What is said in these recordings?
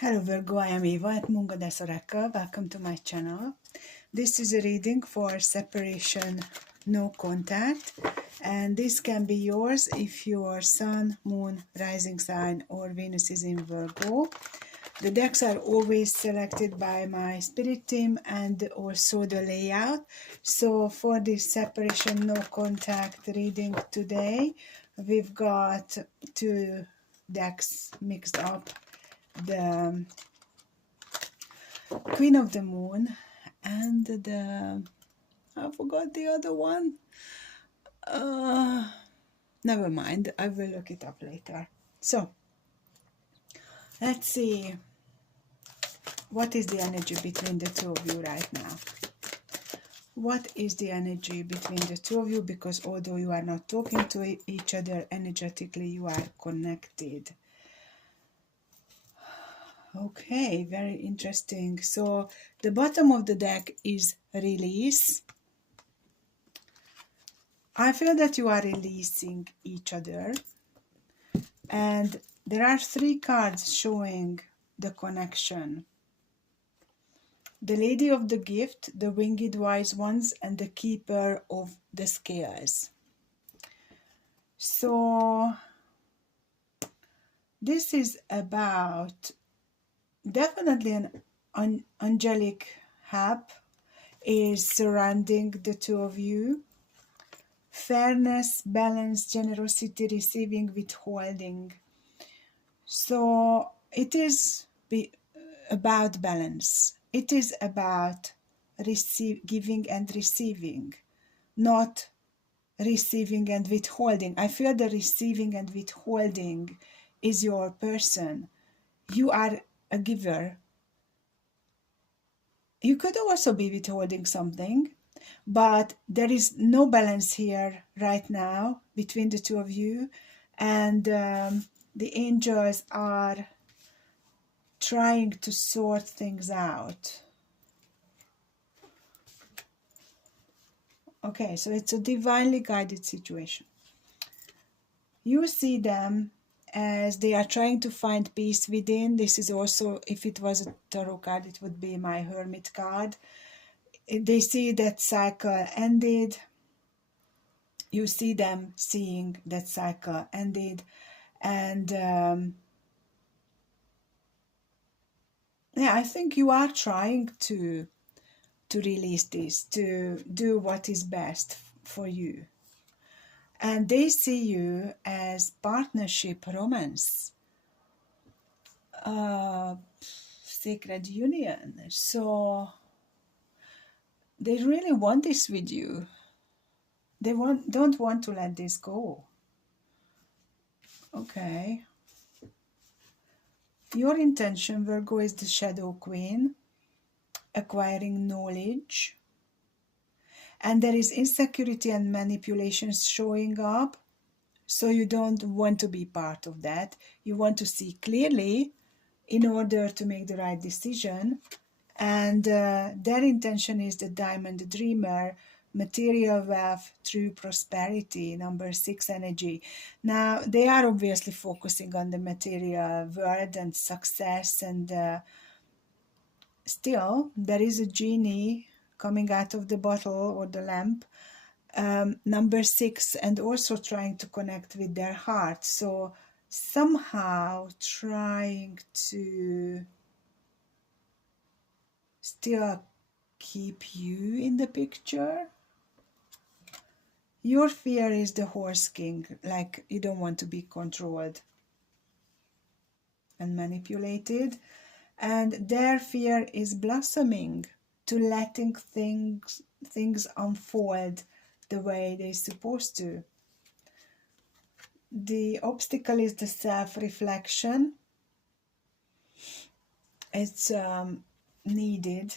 Hello Virgo, I am Eva at Mungadesoreka. Welcome to my channel. This is a reading for separation, no contact, and this can be yours if your Sun, Moon, Rising sign or Venus is in Virgo. The decks are always selected by my spirit team and also the layout. So for this separation, no contact reading today, we've got two decks mixed up. The Queen of the Moon and I forgot the other one. Never mind, I will look it up later. So let's see what is the energy between the two of you right now. What is the energy between the two of you? Because although you are not talking to each other energetically, you are connected. Okay, very interesting. So the bottom of the deck is release. I feel that you are releasing each other, and there are three cards showing the connection. The Lady of the Gift, the Winged Wise Ones, and the Keeper of the Scales. So this is about definitely an angelic help is surrounding the two of you. Fairness, balance, generosity, receiving, withholding. So it is about balance. It is about giving and receiving, not receiving and withholding. I feel the receiving and withholding is your person. You are a giver. You could also be withholding something, but there is no balance here right now between the two of you, and the angels are trying to sort things out. Okay, so it's a divinely guided situation. You see them as they are trying to find peace within. This is also, if it was a tarot card, it would be my Hermit card. They see that cycle ended. You see them seeing that cycle ended, and yeah, I think you are trying to release this, to do what is best for you. And they see you as partnership, romance, sacred union. So they really want this with you. They don't want to let this go. Okay. Your intention, Virgo, is the Shadow Queen, acquiring knowledge. And there is insecurity and manipulations showing up. So you don't want to be part of that. You want to see clearly in order to make the right decision. And their intention is the Diamond Dreamer, material wealth through prosperity, number 6 energy. Now, they are obviously focusing on the material world and success, and still there is a genie coming out of the bottle or the lamp, number 6, and also trying to connect with their heart. So somehow trying to still keep you in the picture. Your fear is the Horse King, like you don't want to be controlled and manipulated. And their fear is blossoming, to letting things unfold the way they're supposed to. The obstacle is the self-reflection. It's needed,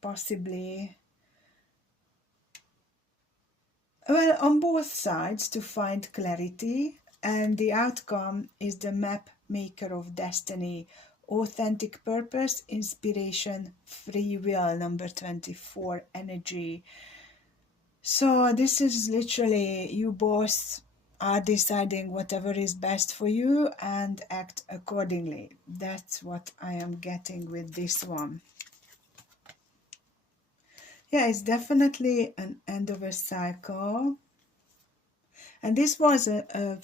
possibly, well, on both sides, to find clarity, and the outcome is the map maker of destiny, authentic purpose, inspiration, free will, number 24 energy. So this is literally you both are deciding whatever is best for you and act accordingly. That's what I am getting with this one. Yeah, it's definitely an end of a cycle. And this was a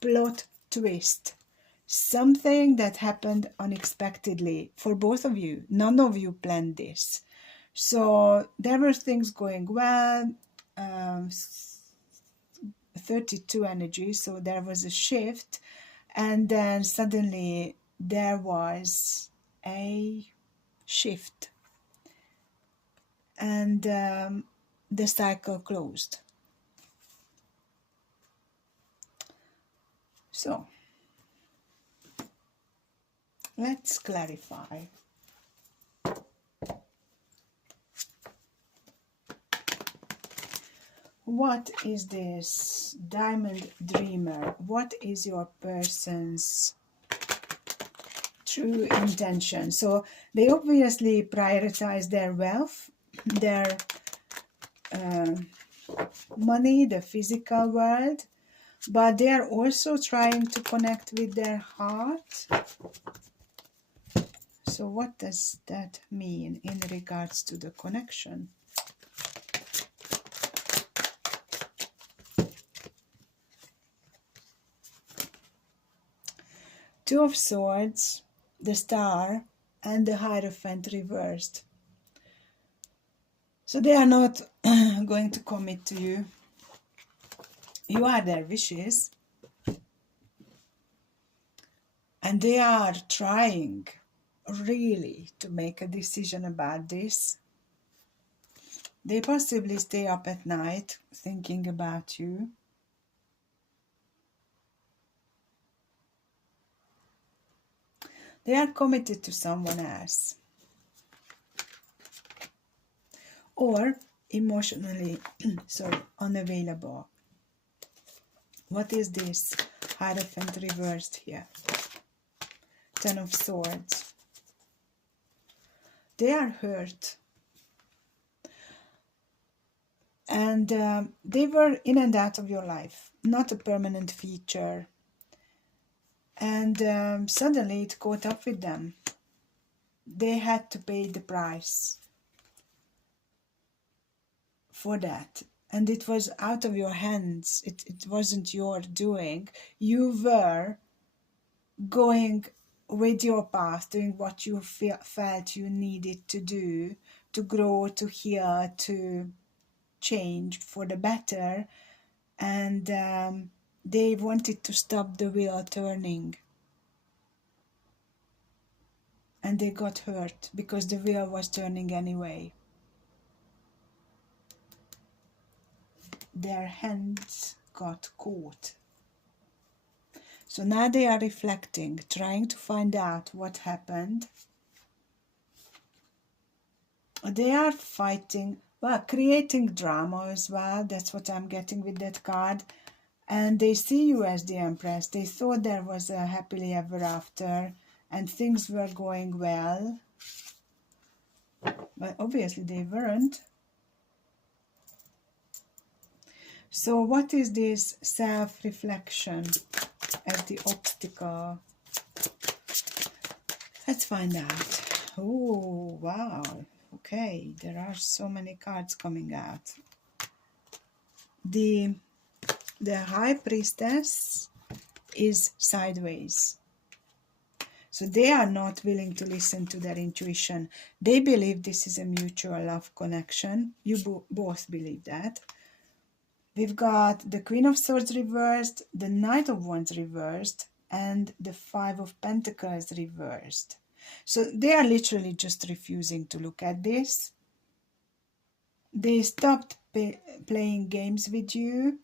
plot twist. Something that happened unexpectedly for both of you. None of you planned this. So there were things going well. 32 energy, so there was a shift, and then suddenly there was a shift, and the cycle closed. So let's clarify. What is this diamond dreamer? What is your person's true intention? So they obviously prioritize their wealth, their money, the physical world, but they are also trying to connect with their heart. So what does that mean in regards to the connection? Two of Swords, the Star, and the Hierophant reversed. So they are not going to commit to you. You are their wishes. And they are trying really to make a decision about this. They possibly stay up at night thinking about you. They are committed to someone else. Or emotionally, unavailable. What is this? Hierophant reversed here. Ten of Swords. They are hurt. And they were in and out of your life, not a permanent feature. And suddenly it caught up with them. They had to pay the price for that. And it was out of your hands. It wasn't your doing. You were going with your path, doing what you felt you needed to do to grow, to heal, to change for the better. And they wanted to stop the wheel turning. And they got hurt because the wheel was turning anyway. Their hands got caught. So now they are reflecting, trying to find out what happened. They are fighting, well, creating drama as well. That's what I'm getting with that card. And they see you as the Empress. They thought there was a happily ever after and things were going well. But obviously they weren't. So what is this self-reflection as the obstacle? Let's find out. Oh, wow. Okay, there are so many cards coming out. The High Priestess is sideways. So they are not willing to listen to their intuition. They believe this is a mutual love connection. You both believe that. We've got the Queen of Swords reversed, the Knight of Wands reversed, and the Five of Pentacles reversed. So they are literally just refusing to look at this. They stopped playing games with you.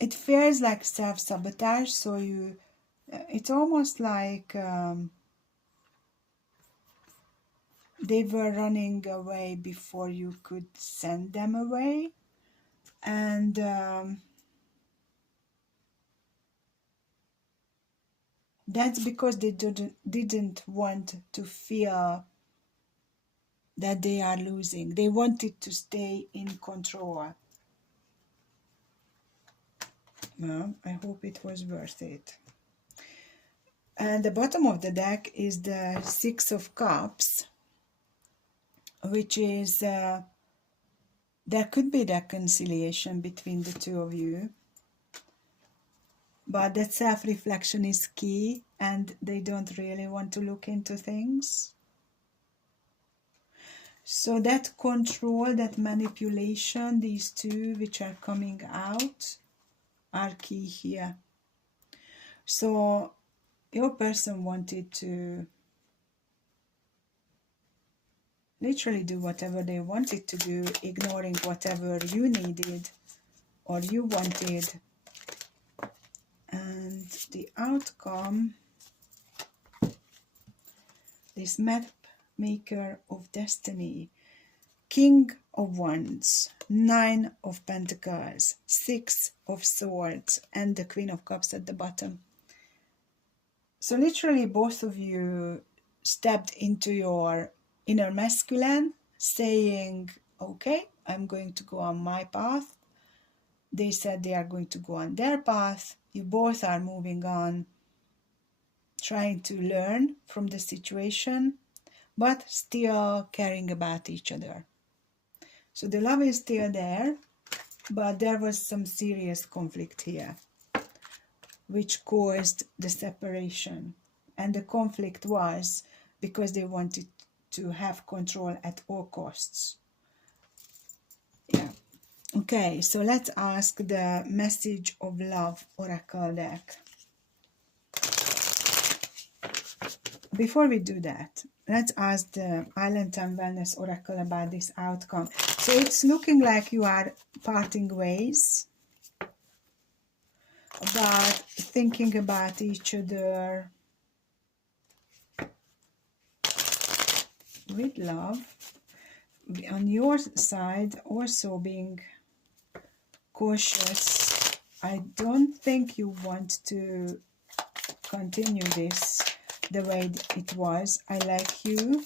It feels like self-sabotage, so it's almost like they were running away before you could send them away. And that's because they didn't want to feel that they are losing. They wanted to stay in control. Well, I hope it was worth it. And the bottom of the deck is the Six of Cups, which is there could be reconciliation between the two of you, but that self-reflection is key and they don't really want to look into things. So that control, that manipulation, these two which are coming out are key here. So your person wanted to literally do whatever they wanted to do, ignoring whatever you needed or you wanted. And the outcome, this map maker of destiny, King of Wands, Nine of Pentacles, Six of Swords, and the Queen of Cups at the bottom. So literally both of you stepped into your inner masculine, saying, okay, I'm going to go on my path. They said they are going to go on their path. You both are moving on, trying to learn from the situation, but still caring about each other. So the love is still there, but there was some serious conflict here, which caused the separation. And the conflict was because they wanted to have control at all costs. Yeah. Okay, so let's ask the Message of Love Oracle deck. Before we do that, let's ask the Island Time Wellness Oracle about this outcome. So it's looking like you are parting ways, but thinking about each other with love. On your side, also being cautious. I don't think you want to continue this the way it was. I like you.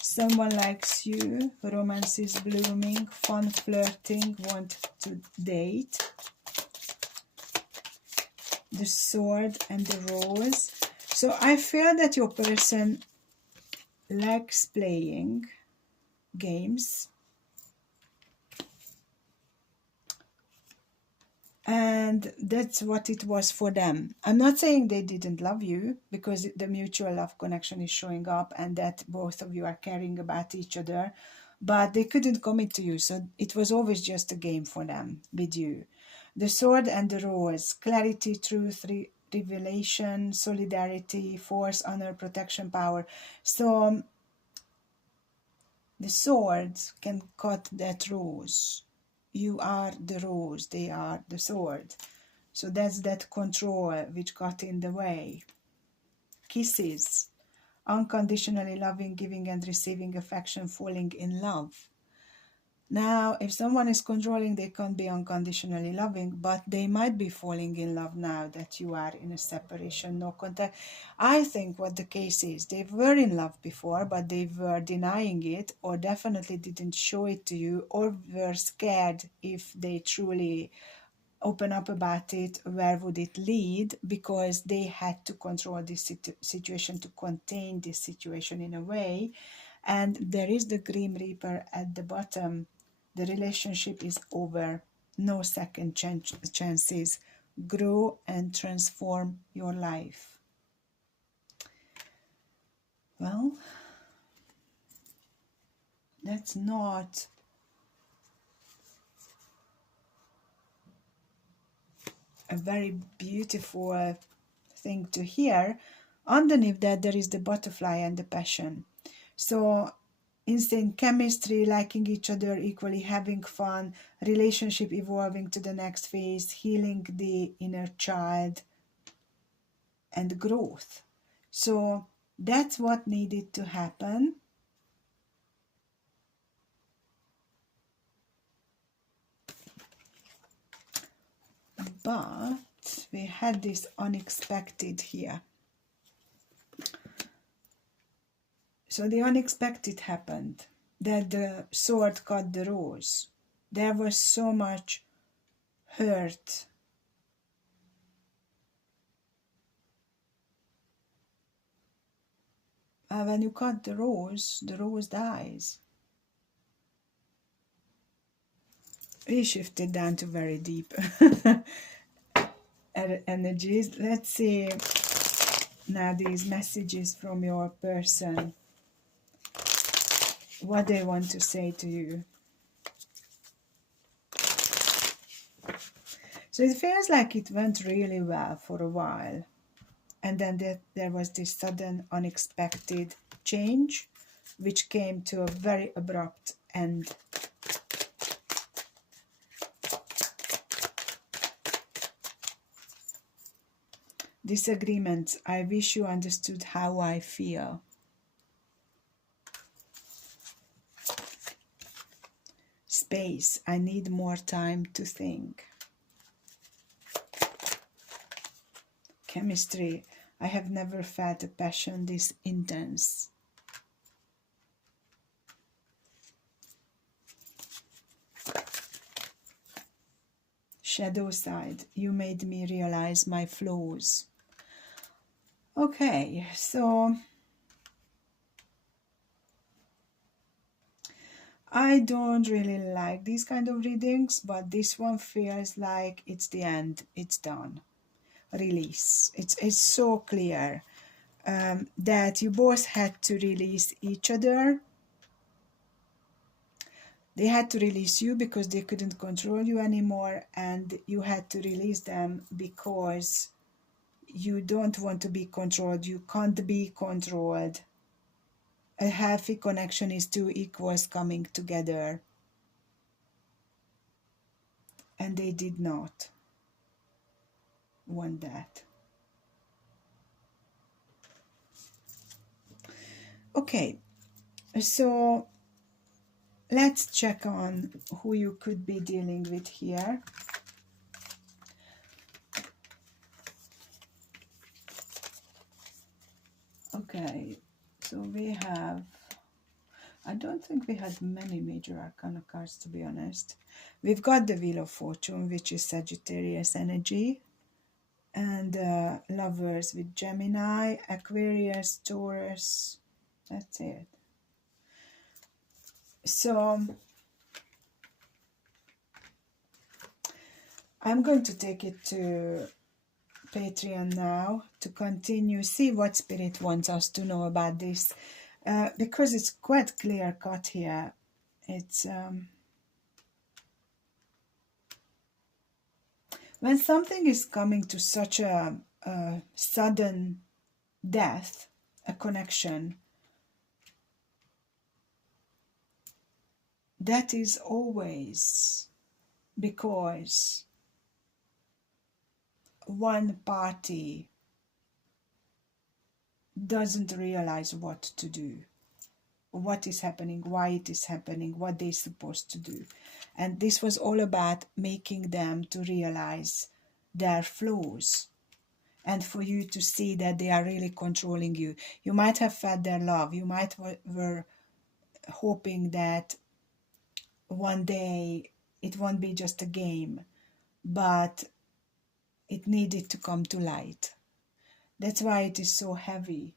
Someone likes you. Romance is blooming. Fun flirting. Want to date. The Sword and the Rose. So I feel that your person likes playing games. And that's what it was for them. I'm not saying they didn't love you, because the mutual love connection is showing up and that both of you are caring about each other, but they couldn't commit to you. So it was always just a game for them with you. The Sword and the Rose, clarity, truth, revelation, solidarity, force, honor, protection, power. So the sword can cut that rose. You are the rose, they are the sword. So that's that control which got in the way. Kisses, unconditionally loving, giving and receiving affection, falling in love. Now, if someone is controlling, they can't be unconditionally loving, but they might be falling in love now that you are in a separation, no contact. I think what the case is, they were in love before, but they were denying it, or definitely didn't show it to you, or were scared if they truly open up about it, where would it lead, because they had to control this situation, to contain this situation in a way. And there is the Grim Reaper at the bottom. The relationship is over. No second chances. Grow and transform your life. Well, that's not a very beautiful thing to hear. Underneath that, there is the butterfly and the passion. So instant chemistry, liking each other equally, having fun, relationship evolving to the next phase, healing the inner child, and growth. So that's what needed to happen. But we had this unexpected here. So the unexpected happened, that the sword cut the rose. There was so much hurt. When you cut the rose dies. We shifted down to very deep energies. Let's see now these messages from your person, what they want to say to you. So it feels like it went really well for a while, and then there was this sudden unexpected change which came to a very abrupt end. Disagreements. I wish you understood how I feel. Space. I need more time to think. Chemistry. I have never felt a passion this intense. Shadow side. You made me realize my flaws. Okay, so I don't really like these kind of readings, but this one feels like it's the end. It's done. Release. It's so clear that you both had to release each other. They had to release you because they couldn't control you anymore, and you had to release them because you don't want to be controlled. You can't be controlled. A healthy connection is two equals coming together, and they did not want that. Okay, so let's check on who you could be dealing with here. Okay, so we have, I don't think we had many major arcana cards, to be honest. We've got the Wheel of Fortune, which is Sagittarius energy, and Lovers with Gemini, Aquarius, Taurus. That's it. So I'm going to take it to Patreon now to continue, see what Spirit wants us to know about this, because it's quite clear cut here. It's when something is coming to such a sudden death, a connection, that is always because one party doesn't realize what to do, what is happening, why it is happening, what they're supposed to do. And this was all about making them to realize their flaws, and for you to see that they are really controlling you. You might have felt their love. You might were hoping that one day it won't be just a game, but it needed to come to light. That's why it is so heavy.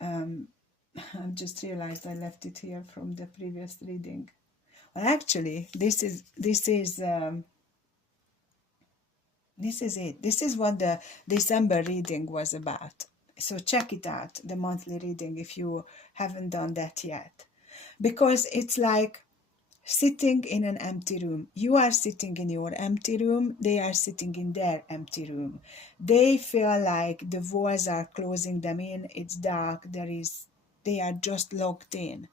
I've just realized I left it here from the previous reading. Well, actually, this is it. This is what the December reading was about. So check it out, the monthly reading, if you haven't done that yet. Because it's like sitting in an empty room. You are sitting in your empty room. They are sitting in their empty room. They feel like the walls are closing them in. It's dark. They are just locked in.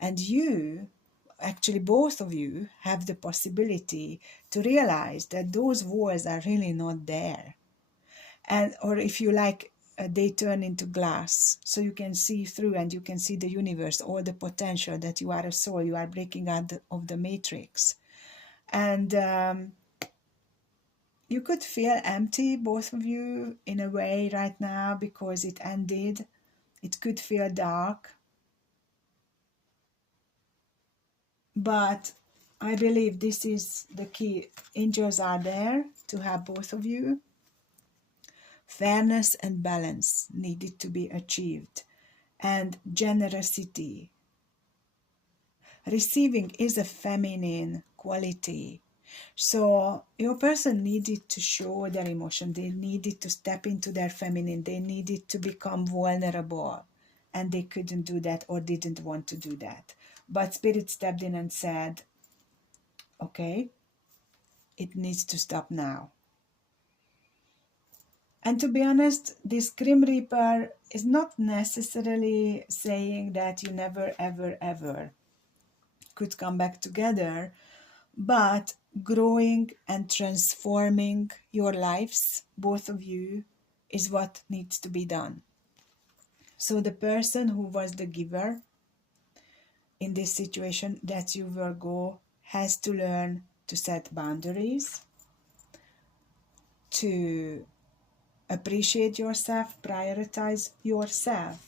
And you, actually both of you, have the possibility to realize that those walls are really not there. And, or if you like, they turn into glass, so you can see through and you can see the universe, all the potential, that you are a soul, you are breaking out of the matrix. And you could feel empty, both of you, in a way right now, because it ended. It could feel dark. But I believe this is the key. Angels are there to help both of you. Fairness and balance needed to be achieved, and generosity. Receiving is a feminine quality. So your person needed to show their emotion. They needed to step into their feminine. They needed to become vulnerable. And they couldn't do that or didn't want to do that. But Spirit stepped in and said, okay, it needs to stop now. And to be honest, this Grim Reaper is not necessarily saying that you never, ever, ever could come back together, but growing and transforming your lives, both of you, is what needs to be done. So the person who was the giver in this situation, that's you, Virgo, has to learn to set boundaries, to appreciate yourself, prioritize yourself,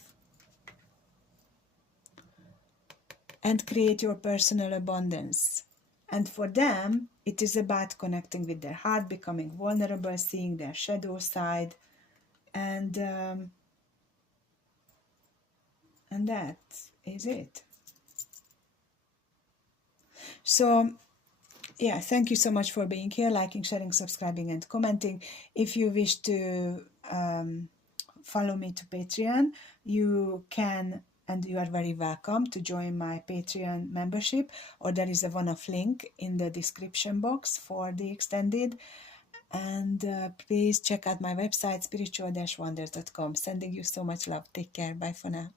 and create your personal abundance. And for them, it is about connecting with their heart, becoming vulnerable, seeing their shadow side, and that is it. So yeah, thank you so much for being here, liking, sharing, subscribing, and commenting. If you wish to follow me to Patreon, you can, and you are very welcome to join my Patreon membership, or there is a one-off link in the description box for the extended. And please check out my website, spiritual-wonders.com. Sending you so much love. Take care. Bye for now.